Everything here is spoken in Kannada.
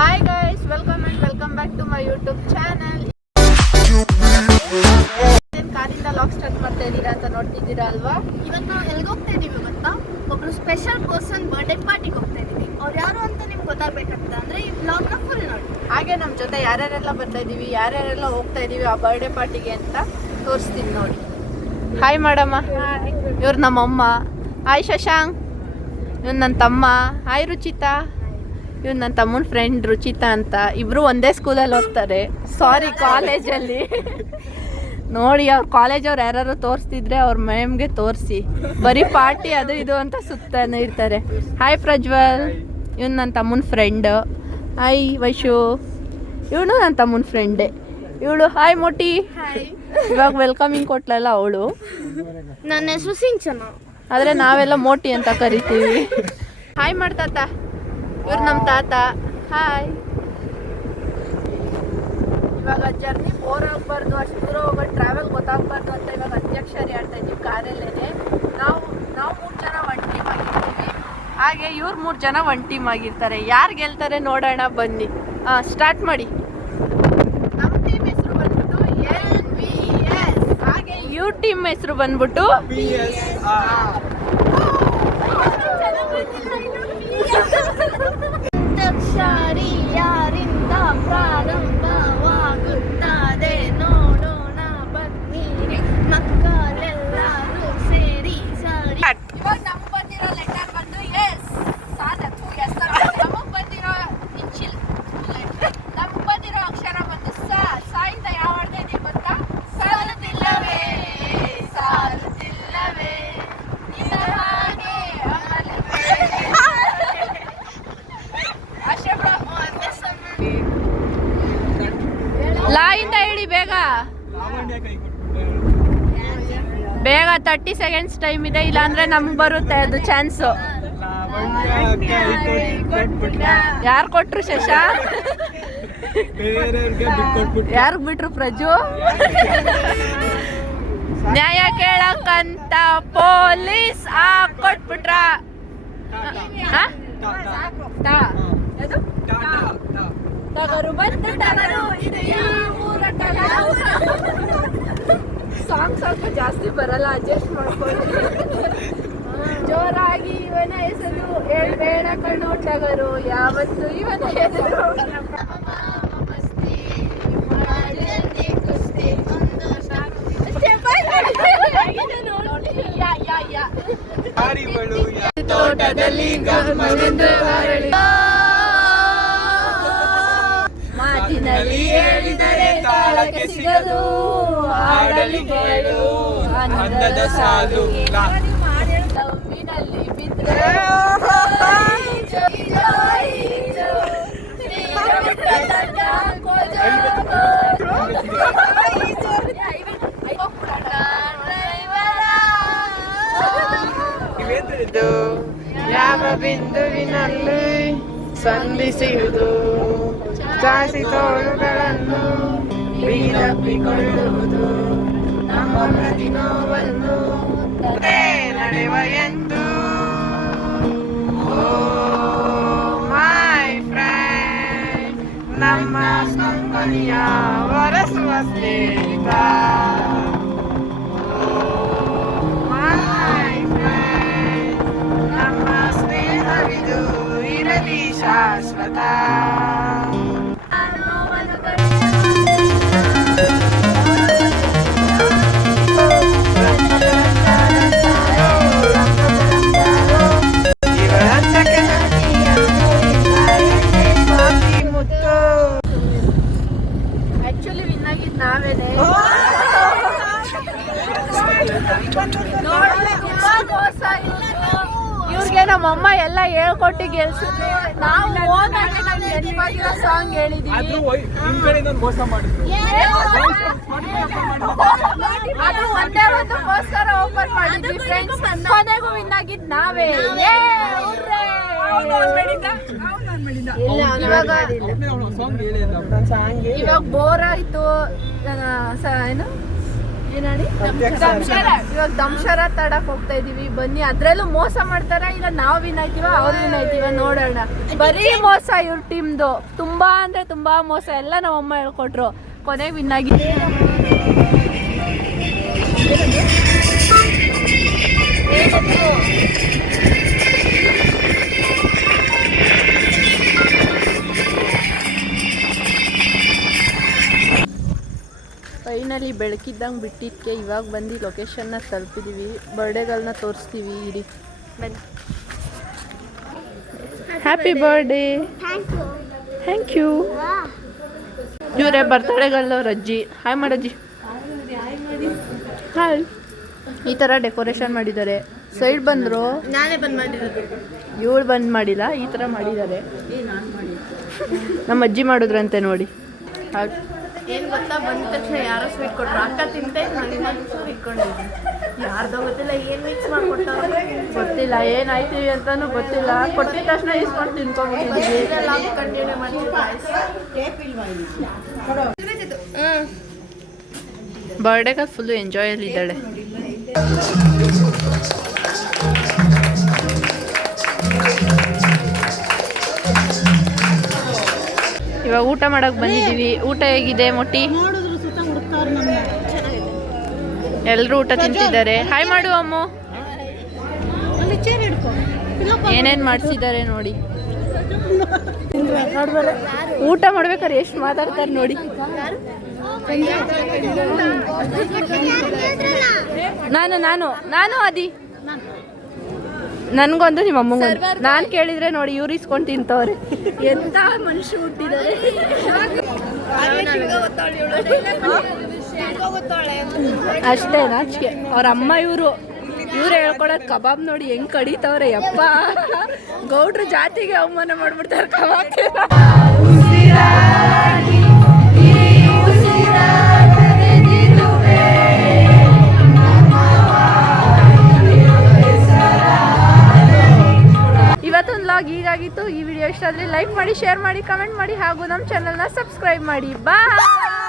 Hi guys, welcome back to my YouTube channel. ಕಾರಿಂದ ಲಾಗ್ ಸ್ಟಾರ್ಟ್ ಮಾಡ್ತಾ ಇದ್ದೀರಾ ಅಂತ ನೋಡ್ತಿದ್ದೀರಾ ಅಲ್ವಾ? ಇವತ್ತು ನಾವು ಎಲ್ಲಿಗೆ ಹೋಗ್ತಾ ಇದೀವಿ ಗೊತ್ತಾ? ಒಬ್ರು ಸ್ಪೆಷಲ್ ಪರ್ಸನ್ ಬರ್ಡೇ ಪಾರ್ಟಿಗೆ ಹೋಗ್ತಾ ಇದೀವಿ. ಅವ್ರು ಯಾರು ಅಂತ ನಿಮ್ಗೆ ಗೊತ್ತಾಗಬೇಕಂತ ಅಂದ್ರೆ ಈ ಬ್ಲಾಗ್ನ ಫುಲ್ ನೋಡಿ. ಹಾಗೆ ನಮ್ಮ ಜೊತೆ ಯಾರ್ಯಾರೆಲ್ಲ ಬರ್ತಾ ಇದೀವಿ, ಯಾರ್ಯಾರೆಲ್ಲ ಹೋಗ್ತಾ ಇದೀವಿ ಆ ಬರ್ಡೇ ಪಾರ್ಟಿಗೆ ಅಂತ ತೋರಿಸ್ತೀನಿ ನೋಡಿ. ಹಾಯ್ ಮಾಡಮ್ಮ. ಇವ್ರು ನಮ್ಮಮ್ಮ. ಹಾಯ್ ಶಶಾಂಕ್. ಇವ್ನು ನನ್ನ ತಮ್ಮ. ಹಾಯ್ ರುಚಿತಾ. ಇವ್ನು ನನ್ನ ತಮ್ಮನ ಫ್ರೆಂಡ್ ರುಚಿತಾ ಅಂತ. ಇಬ್ರು ಒಂದೇ ಸ್ಕೂಲಲ್ಲಿ ಓದ್ತಾರೆ, ಸಾರಿ ಕಾಲೇಜಲ್ಲಿ. ನೋಡಿ, ಅವ್ರ ಕಾಲೇಜವ್ರು ಯಾರು ತೋರಿಸ್ತಿದ್ರೆ ಅವ್ರ ಮ್ಯಾಮ್ಗೆ ತೋರಿಸಿ. ಬರೀ ಪಾರ್ಟಿ ಅದು ಇದು ಅಂತ ಸುತ್ತಾನೆ ಇರ್ತಾರೆ. ಹಾಯ್ ಪ್ರಜ್ವಲ್. ಇವನು ನನ್ನ ತಮ್ಮನ ಫ್ರೆಂಡ್. ಹಾಯ್ ವೈಶು. ಇವಳು ನನ್ನ ತಮ್ಮನ ಫ್ರೆಂಡೇ. ಇವಳು ಹಾಯ್ ಮೋಟಿ. ಇವಾಗ ವೆಲ್ಕಮಿಂಗ್ ಕೊಟ್ಲಲ್ಲ ಅವಳು. ನನ್ನ ಹೆಸರು ಸಿಂಚನ, ಆದರೆ ನಾವೆಲ್ಲ ಮೋಟಿ ಅಂತ ಕರಿತೀವಿ. ಹಾಯ್ ಮಾಡ್ತಾತ. ಇವ್ರು ನಮ್ಮ ತಾತ. ಹಾಯ್. ಇವಾಗ ಜರ್ನಿ ಬೋರ್ ಆಗಬಾರ್ದು, ಅಷ್ಟು ದೂರ ಹೋಗೋದು ಟ್ರಾವೆಲ್ ಗೊತ್ತಾಗಬಾರ್ದು ಅಂತ ಇವಾಗ ಅಂತ್ಯಾಕ್ಷರಿ ಆಡ್ತಾ ಇದ್ದೀವಿ ಕಾರಲ್ಲೇ. ನಾವು 3 ಜನ ಒನ್ ಟೀಮ್ ಆಗಿರ್ತೀವಿ, ಹಾಗೆ ಇವ್ರು 3 ಜನ ಒನ್ ಟೀಮ್ ಆಗಿರ್ತಾರೆ. ಯಾರು ಗೆಲ್ತಾರೆ ನೋಡೋಣ ಬನ್ನಿ. ಸ್ಟಾರ್ಟ್ ಮಾಡಿ. ನಮ್ಮ ಟೀಮ್ ಹೆಸರು ಬಂದ್ಬಿಟ್ಟು LVS, ಹಾಗೆ ಇವ್ರ ಟೀಮ್ ಹೆಸರು ಬಂದ್ಬಿಟ್ಟು PSR. ಅಂತ್ಯಾಕ್ಷರಿ ಯಾರಿಂದ ಪ್ರಾರಂಭವಾಗುತ್ತದೆ ನೋಡೋಣ ಬನ್ನಿರಿ ಮಕ್ಕಳೆಲ್ಲರೂ ಸೇರಿ ಸರಿ. ಇವಾಗ ನಮ್ಗೆ ಬಂದಿರೋ ಲೆಟರ್ ಬಂದು ಎಸ್. ನಮಗೆ ಬಂದಿರೋ ಇನ್ಶಿಲ್ ನಮ್ಗೆ ಬಂದಿರೋ ಅಕ್ಷರ ಬಂದು ಸಾಯಿಂದ ಯಾವ ಅರ್ಧ ಇದೆ ಗೊತ್ತಾ? ಸಾಲುತ್ತಿಲ್ಲವೇ ಸಾಲುತ್ತಿಲ್ಲವೇ ನಿನ್ನ ಹಾಗೆ ಅಷ್ಟೇ ಬಿಡು. ಲಾಯಿಂದ ಹೇಳಿ ಬೇಗ ಬೇಗ. 30 ಸೆಕೆಂಡ್ಸ್ ಟೈಮ್ ಇದೆ, ಇಲ್ಲಾಂದ್ರೆ ನಮ್ಗೆ ಬರುತ್ತೆ ಅದು ಚಾನ್ಸು. ಯಾರು ಕೊಟ್ರು ಶಶಾ? ಯಾರಿಗೆ ಬಿಟ್ರು ಪ್ರಜು? ನ್ಯಾಯ ಕೇಳಕ್ಕಂತ ಪೊಲೀಸ್ ಕೊಟ್ಬಿಟ್ರ. ಟಗರು ಬಂತು ಟಗರು, ಇದು ಊರ ಟಗರು. ಸಾಂಗ್ ಸ್ವಲ್ಪ ಜಾಸ್ತಿ ಬರಲ್ಲ, ಅಡ್ಜಸ್ಟ್ ಮಾಡ್ಕೊಳ್ಳಿ. ಜೋರಾಗಿ ಇವನ ಹೆಸರು ಹೇಳ್ಬೇಡ ಕಣ್ಣು ಟಗರು, ಯಾವತ್ತು ಇವನ ಹೆಸರು. ತೋಟದಲ್ಲಿ ಮಾತಿನಲ್ಲಿ ಹೇಳಿದರೆ ತಾಳಕ್ಕೆ ಸಿಗದು, ಹಾಡಲಿ ಕೇಳು ಅಂದದ ಸಾಲು. ತಮ್ಮಿನಲ್ಲಿ ಬಿದ್ದರೆ ಯಾವ ಬಿಂದುವಿನಲ್ಲಿ ಸಂಧಿಸುವುದು, ಚಾಸಿ ತೋಳುಗಳನ್ನು ಬೀರಪ್ಪಿಕೊಳ್ಳುವುದು, ನಮ್ಮ ಪ್ರತಿ ನೋವನ್ನು ನಡೆವ ಎಂದು. ಮೈ ಫ್ರೆಂಡ್, ನಮ್ಮ ಸಂಬಂಧಿಯ ವರಸುವ ಸ್ನೇಹಿತ. ಮೈ ಫ್ರೆಂಡ್, ನಮ್ಮ ಸ್ನೇಹವಿದು ಇರಲಿ ಶಾಶ್ವತ. ಆಕ್ಚುಲಿ ವಿನ್ ಆಗಿದ್ದು ನಾವೇನೆ. ಇವ್ರಿಗೆ ನಮ್ಮಮ್ಮ ಎಲ್ಲ ಹೇಳ್ಕೊಟ್ಟು ಗೆಲ್ಸಿದ್ರು. ನಾವು ಹೋದಾಗ ನಮ್ಗೆ ನೆನಪಾಗಿರೋ ಸಾಂಗ್ ಹೇಳಿದೀವಿ. ಅದು ಒಂದೇ ಒಂದಕ್ಕೋಸ್ಕರ ಓಪನ್ ಮಾಡಿದ್ವಿ ಫ್ರೆಂಡ್ಸ್. ಕೊನೆಗೂ ವಿನ್ ಆಗಿದ್ದು ನಾವೇ. ಇವಾಗ ಬೋರ್ ಆಯ್ತು. ಏನು ಇವಾಗ ದಂಶರ ತಡಕ್ ಹೋಗ್ತಾ ಇದೀವಿ. ಬನ್ನಿ, ಅದ್ರಲ್ಲೂ ಮೋಸ ಮಾಡ್ತಾರ, ಇಲ್ಲ ನಾವು ವಿನ್ ಆಯ್ತೀವ ಅವ್ರು ವಿನ್ ಆಯ್ತೀವ ನೋಡೋಣ. ಬರೀ ಮೋಸ ಇವ್ರ ಟೀಮ್ದು, ತುಂಬಾ ಅಂದ್ರೆ ತುಂಬಾ ಮೋಸ. ಎಲ್ಲ ನಮ್ಮಮ್ಮ ಹೇಳ್ಕೊಟ್ರು, ಕೊನೆಗೆ ವಿನ್ ಆಗಿದೆ. ಫೈನಲಿ ಬೆಳಕಿದ್ದಂಗೆ ಬಿಟ್ಟಿದ್ದಕ್ಕೆ ಇವಾಗ ಬಂದು ಲೊಕೇಶನ್ನ ತಲುಪಿದ್ದೀವಿ. ಬರ್ಡೇಗಳನ್ನ ತೋರಿಸ್ತೀವಿ. ಇರಿ ಬನ್ನಿ. Happy birthday. Thank you. ಇವರೇ ಬರ್ತಡೇಗಳವ್ರ ಅಜ್ಜಿ. ಹಾಯ್ ಮಾಡಜ್ಜಿ. ಹಾಯ್. ಈ ಥರ ಡೆಕೋರೇಷನ್ ಮಾಡಿದ್ದಾರೆ. ಸೈಡ್ ಬಂದರು, ನಾನೇ ಬಂದ್ ಮಾಡಿರೋದು. ಇವಳು ಬಂದ್ ಮಾಡಿಲ್ಲ, ಈ ಥರ ಮಾಡಿದ್ದಾರೆ. ನಮ್ಮ ಅಜ್ಜಿ ಮಾಡಿದ್ರಂತೆ ನೋಡಿ. ಹಾಗೆ ಏನು ಗೊತ್ತಾ, ಬಂದ ತಕ್ಷಣ ಯಾರೋ ಸ್ವೀಟ್ ಕೊಟ್ಟರು. ಅಕ್ಕ ತಿಂತೆ, ನಾನು ಇನ್ನೊಂದು ಚೂರು ಇಟ್ಕೊಂಡಿದ್ದೀನಿ. ಯಾರ್ದೋ ಗೊತ್ತಿಲ್ಲ, ಏನು ಮಿಕ್ಸ್ ಮಾಡಿಕೊಟ್ಟವ್ರೆ ಗೊತ್ತಿಲ್ಲ, ಏನಾಯ್ತೀವಿ ಅಂತಾನು ಗೊತ್ತಿಲ್ಲ. ಕೊಟ್ಟಿದ ತಕ್ಷಣ ಇಸ್ಕೊಂಡು ತಿನ್ಕೊಂಡ್ಬಿಟ್ಟಿದ್ದೀವಿ. ಕಂಟಿನ್ಯೂ ಬರ್ಡೇಗೆ ಫುಲ್ಲು ಎಂಜಾಯಲ್ಲಿ ಇದ್ದಾಳೆ. ಇವಾಗ ಊಟ ಮಾಡಕ್ ಬಂದಿದ್ದೀವಿ. ಊಟ ಹೇಗಿದೆ ಮೊಟ್ಟಿ? ಎಲ್ಲರೂ ಊಟ ತಿಂತಿದ್ದಾರೆ. ಹಾಯ್ ಮಾಡು ಅಮ್ಮು. ಏನೇನು ಮಾಡಿಸಿದ್ದಾರೆ ನೋಡಿ. ಊಟ ಮಾಡ್ಬೇಕಾದ್ರೆ ಎಷ್ಟು ಮಾತಾಡ್ತಾರೆ ನೋಡಿ. ನಾನು ಅದಿ ನನ್ಗೊಂದು ನಿಮ್ಮ ಅಮ್ಮಂಗೊಂದು. ನಾನು ಕೇಳಿದ್ರೆ ನೋಡಿ ಇವ್ರು ಇಸ್ಕೊಂಡು ತಿಂತವ್ರೆ. ಎಂತ ಮನುಷ್ಯ ಹುಟ್ಟಿದ್ದಾರೆ. ಅಷ್ಟೇ ನಾಚಿಕೆ. ಅವ್ರ ಅಮ್ಮ ಇವ್ರು ಹೇಳ್ಕೊಳೋದು ಕಬಾಬ್ ನೋಡಿ ಹೆಂಗ್ ಕಡಿತವ್ರೆ. ಯಪ್ಪ, ಗೌಡ್ರ ಜಾತಿಗೆ ಅವಮಾನ ಮಾಡ್ಬಿಡ್ತಾರೆ ಕಬಾಬ್. ಇವತ್ತೊಂದು ಲಾಗ್ ಹೀಗಾಗಿತ್ತು. ಈ ವಿಡಿಯೋ ಇಷ್ಟ ಆದರೆ ಲೈಕ್ ಮಾಡಿ, ಶೇರ್ ಮಾಡಿ, ಕಮೆಂಟ್ ಮಾಡಿ ಹಾಗೂ ನಮ್ಮ ಚಾನಲ್ನ ಸಬ್ಸ್ಕ್ರೈಬ್ ಮಾಡಿ. ಬಾಯ್.